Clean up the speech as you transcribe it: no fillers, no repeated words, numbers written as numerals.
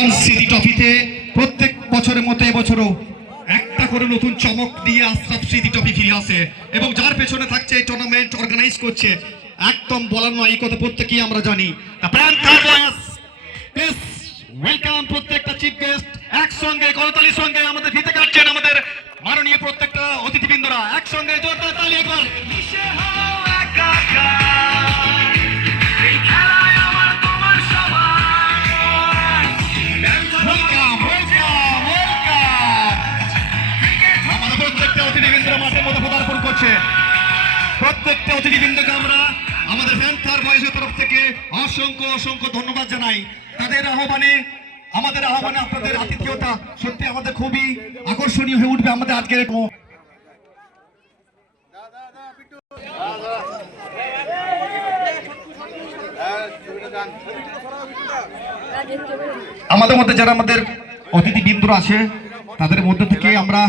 Lions city ট্রফিতে প্রত্যেক বছরের মতো এবছরও একটা করে নতুন চমক দিয়ে আশরাফ সিটি ট্রফি ফিরে আসে এবং যার পেছনে থাকছে এই টুর্নামেন্ট অর্গানাইজ করছে একদম বলার নয়, এই কথা প্রত্যেকেই আমরা জানি। ওয়েলকাম প্রত্যেকটা চিফ গেস্ট একসঙ্গে করতালির সঙ্গে আমাদের ফিতে কাটছেন আমাদের মাননীয় প্রত্যেকটা অতিথিবৃন্দরা একসঙ্গে জোরদার তালি একবার। প্রত্যেকটা অতিথিবৃন্দকে আমরা আমাদের প্যান্থার বয়সের তরফ থেকে অসংখ্য অসংখ্য ধন্যবাদ জানাই। তাদের আহ্বানে আপনাদের আতিথেয়তা সত্যি আমাদের খুবই আকর্ষণীয় হয়ে উঠবে আমাদের আজকের আমাদের মধ্যে যারা আমাদের অতিথিবৃন্দরা আছে তাদের মধ্যে থেকে আমরা